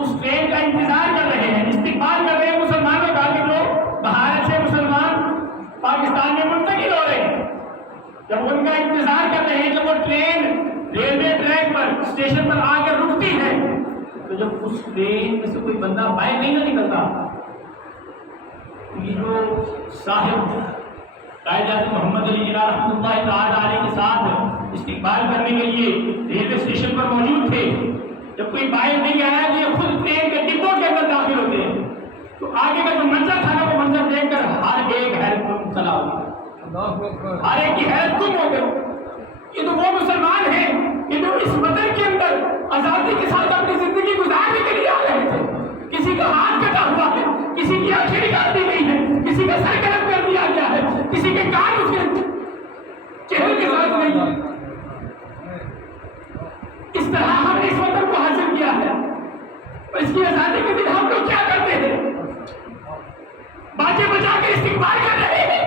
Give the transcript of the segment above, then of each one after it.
اس train کا انتظار کر رہے ہیں، استقبال کر رہے ہیں مسلمانوں کا کہ جو بھارت سے مسلمان پاکستان میں منتقل ہو رہے ہیں، جب ان کا انتظار کر رہے ہیں، جب وہ ٹرین ریلوے ٹریک پر اسٹیشن پر آ کر رکتی ہے، تو جب اس ٹرین میں سے کوئی بندہ باہر نہیں نہ نکلتا، یہ جو صاحب قائد اعظم محمد علی جناح رحمۃ اللہ تعالی علیہ کے ساتھ استقبال کرنے کے لیے ریلوے اسٹیشن پر موجود تھے، جب کوئی باہر نہیں آیا تو یہ خود ٹرین کے ڈبوں کے اندر داخل ہوتے ہیں، تو آگے کا جو منظر تھا نا، وہ منظر دیکھ کر ہر ایک حیرت میں مبتلا ہو گیا، ہر ایک کی حیرت گم ہو گئی۔ یہ تو وہ مسلمان ہیں کہ جو اس وطن کے اندر آزادی کے ساتھ اپنی زندگی گزارنے کے لیے آ رہے تھے، کسی کا ہاتھ کٹا ہوا ہے، کسی کی آنکھیں نکال دی گئی ہے، کسی کا سر قلم کر دیا گیا ہے، کسی کے کان اس کے چہرے کے ساتھ نہیں ہے۔ اس طرح ہم نے اس وطن کو حاصل کیا ہے، اور اس کی آزادی کے دن ہم لوگ کیا کرتے ہیں؟ باجے بجا کے استقبال کر رہے ہیں۔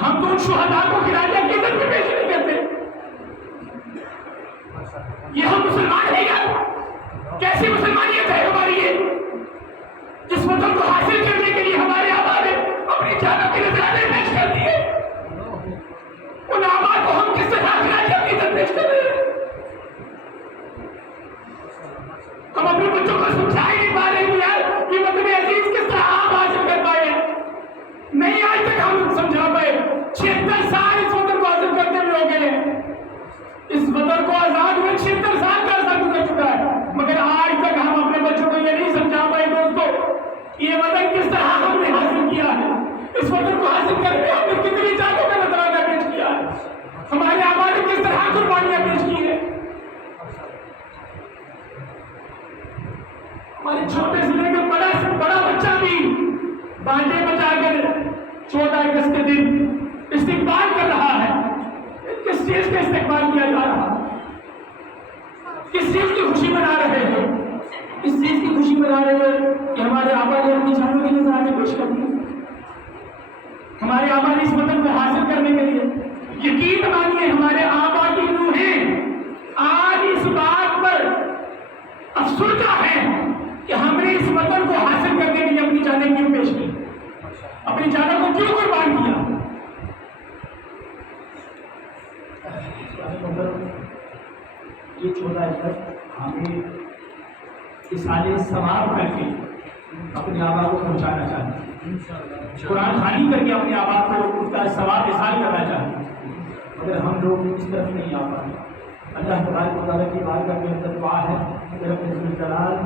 ہم تو ان شہداء کو گرانے کی عزت میں پیش نہیں کرتے۔ یہ ہم مسلمان ہیں کیا؟ کیسی مسلمانیت ہے ہماری یہ، جس وطن کو حاصل کرنے کے لیے ہمارے آبا نے اپنی جانوں کے نذرانے پیش کر دیے، ان آبا کو ہم کس طرح گرانے کی عزت پیش کر رہے ہیں؟ ہم اپنے بچوں کو سمجھا ہی نہیں پا رہے ہیں یار یہ وطن عزیز کس طرح آپ حاصل کر پائے، نہیں آج تک ہم سمجھا پائے۔ 76 سال اس وطن کو حاصل کرتے ہوئے ہو گئے ہیں، اس وطن کو آزاد ہوئے 76 سال کا عرصہ گزر چکا ہے، مگر آج تک ہم اپنے بچوں کو یہ نہیں سمجھا پائے دوستو یہ وطن کس طرح ہم نے حاصل کیا ہے، اس وطن کو حاصل کرنے ہم نے کتنی جانوں کا نذرانہ پیش کیا ہے، ہمارے آبا نے کس طرح قربانیاں پیش کی ہیں۔ ہمارے چھوٹے سے لے کر بڑا سے بڑا بچہ بھی بانجے بچا کر 14 اگست کے دن استقبال کر رہا ہے۔ کس چیز کا استقبال کیا جا رہا ہے؟ کس چیز کی خوشی منا رہے ہیں؟ اس چیز کی خوشی منا رہے ہیں کہ ہمارے آبا نے اپنی جانوں کے نذرانے پیش کر دیے، ہمارے آبا نے اس وطن کو حاصل کرنے کے لیے یقین مانیے ہمارے آبا کی روحیں آج اس بات پر افسردہ ہیں کہ ہم نے اس وطن کو حاصل کرنے کے لیے اپنی جانیں کیوں پیش کی، اپنی جانوں کو کیوں قربان کیا۔ یہ 14 اگست ہمیں اس حال ثواب کر کے اپنے آبا کو پہنچانا چاہتے ہیں، قرآن خوانی کر کے اپنے آبا کو اس کا ثواب احسان کرنا چاہتے ہیں، مگر ہم لوگ اس طرف نہیں آ پائے۔ اللہ تبارک و تعالیٰ کی بارگاہ میں